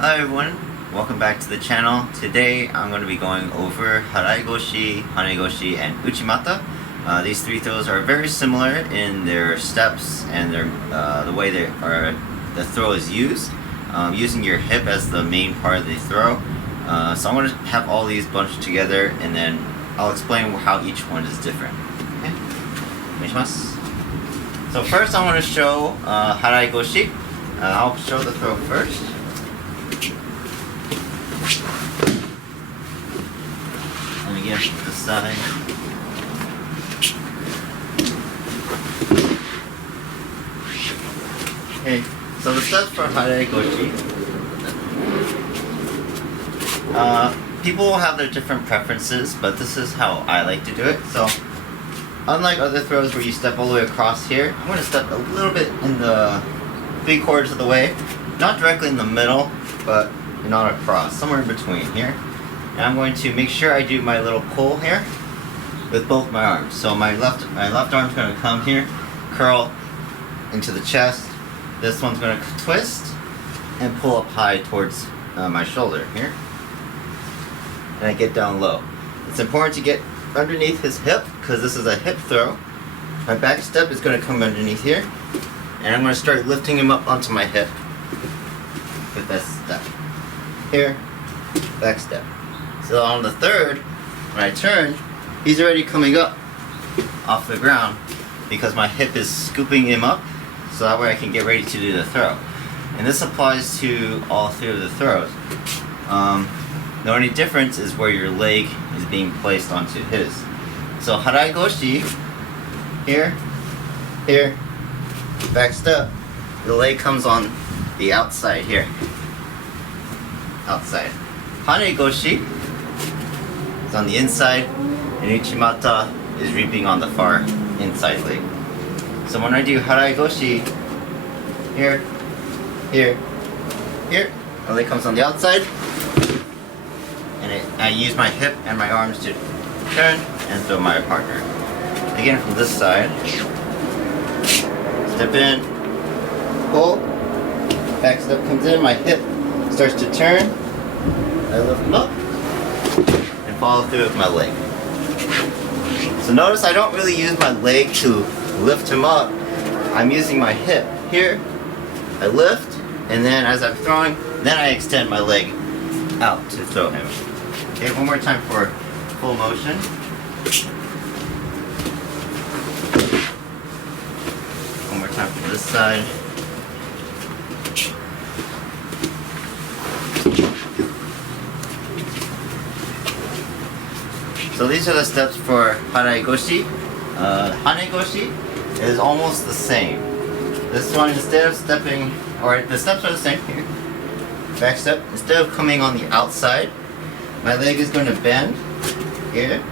Hi everyone, welcome back to the channel. Today I'm going to be going over Harai-Goshi, Hane-Goshi, and Uchimata. These three throws are very similar in their steps and the way the throw is used, using your hip as the main part of the throw. So I'm going to have all these bunched together and then I'll explain how each one is different. Okay? So first I want to show Harai-Goshi. I'll show the throw first. And again from the side. Okay, so the steps for Harai-Goshi. People will have their different preferences, but this is how I like to do it. So, unlike other throws where you step all the way across here, I'm going to step a little bit in the 3/4 of the way. Not directly in the middle, but not across, somewhere in between here. And I'm going to make sure I do my little pull here with both my arms. So my left arm's going to come here, curl into the chest. This one's going to twist and pull up high towards my shoulder here. And I get down low. It's important to get underneath his hip because this is a hip throw. My back step is going to come underneath here. And I'm going to start lifting him up onto my hip with that step. Here, back step. So on the third, when I turn, he's already coming up off the ground because my hip is scooping him up so that way I can get ready to do the throw. And this applies to all three of the throws. The only difference is where your leg is being placed onto his. So Harai-Goshi, here, here, back step, the leg comes on the outside here. Outside. Hane-Goshi is on the inside, and Uchi-Mata is reaping on the far inside leg. So when I do Harai-Goshi, here, here, here, the leg comes on the outside, and I use my hip and my arms to turn and throw my partner. Again from this side, step in, pull, back step comes in, my hip starts to turn, I lift him up, and follow through with my leg. So notice I don't really use my leg to lift him up, I'm using my hip. Here, I lift, and then as I'm throwing, then I extend my leg out to throw him. Okay, one more time for full motion. One more time from this side. So these are the steps for Harai-Goshi. Hane-Goshi is almost the same. This one, instead of stepping, or the steps are the same here. Back step, instead of coming on the outside, my leg is going to bend here.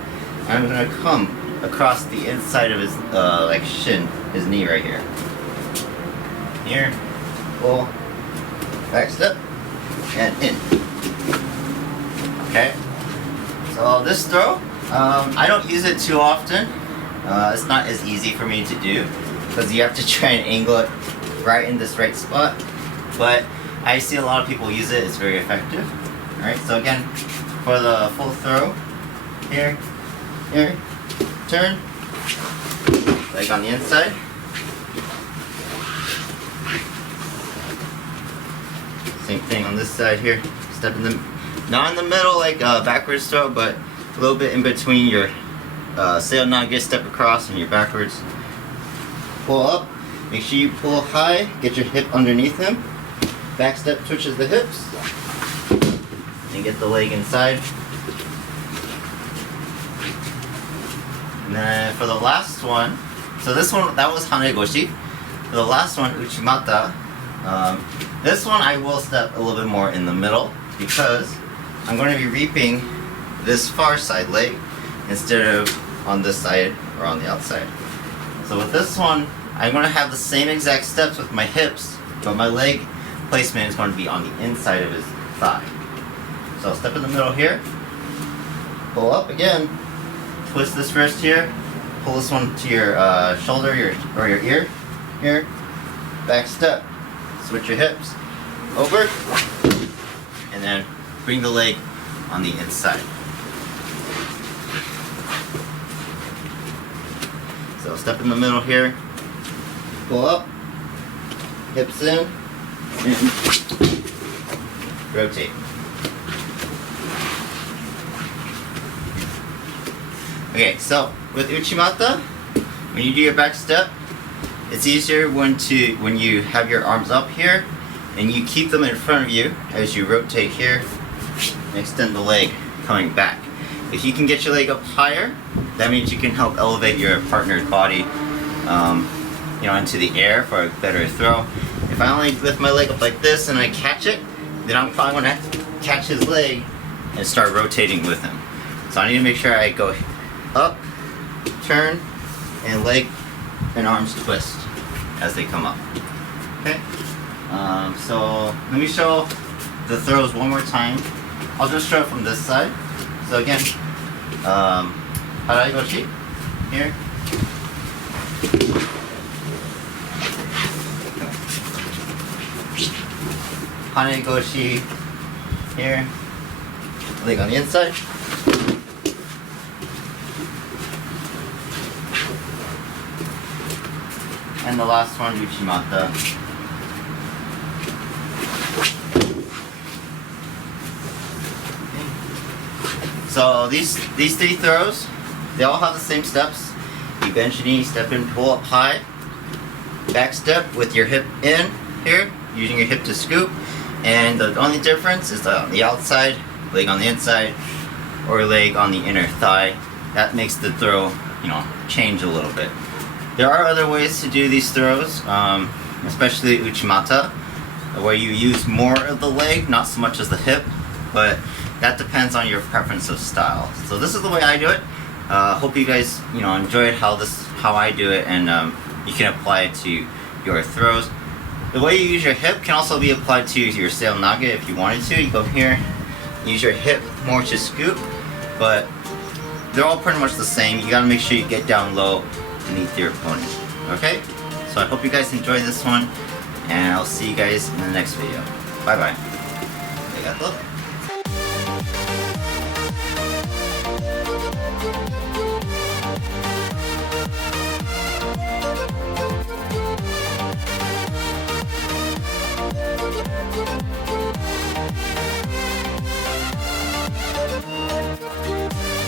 I'm going to come across the inside of his like shin, his knee right here. Here, pull, back step, and in. Okay. So this throw, I don't use it too often. It's not as easy for me to do because you have to try and angle it right in this right spot. But I see a lot of people use it. It's very effective. All right. So again, for the full throw, here, here, turn, leg on the inside. Same thing on this side here. Step in the, not in the middle like backwards throw, but a little bit in between your seonage step across and your backwards. Pull up. Make sure you pull high. Get your hip underneath him. Back step twitches the hips. And get the leg inside. And then for the last one, so this one, that was Hane-Goshi. For the last one, Uchimata. This one I will step a little bit more in the middle because I'm going to be reaping this far side leg instead of on this side or on the outside. So with this one, I'm going to have the same exact steps with my hips, but my leg placement is going to be on the inside of his thigh. So I'll step in the middle here, pull up again, twist this wrist here, pull this one to your shoulder or your ear, here, back step, switch your hips, over, and bring the leg on the inside. So step in the middle here, pull up, hips in, and rotate. Okay, so with Uchimata, when you do your back step, it's easier when you have your arms up here and you keep them in front of you as you rotate here and extend the leg coming back. If you can get your leg up higher, that means you can help elevate your partner's body into the air for a better throw. If I only lift my leg up like this and I catch it, then I'm probably going to catch his leg and start rotating with him. So I need to make sure I go up, turn, and leg and arms twist as they come up. Okay? So let me show the throws one more time. I'll just show it from this side. So again, Harai-Goshi here. Hane-Goshi here. Leg on the inside. And the last one, Uchi-Mata. So these three throws, they all have the same steps. You bend your knee, step in, pull up high. Back step with your hip in here, using your hip to scoop. And the only difference is on the outside, leg on the inside, or leg on the inner thigh. That makes the throw, change a little bit. There are other ways to do these throws, especially Uchimata, where you use more of the leg, not so much as the hip, but that depends on your preference of style. So this is the way I do it. Hope you guys, enjoyed how I do it, and you can apply it to your throws. The way you use your hip can also be applied to your sail naga if you wanted to. You go here, use your hip more to scoop, but they're all pretty much the same. You gotta make sure you get down low beneath your opponent. Okay? So I hope you guys enjoyed this one, and I'll see you guys in the next video. Bye bye. Arigato.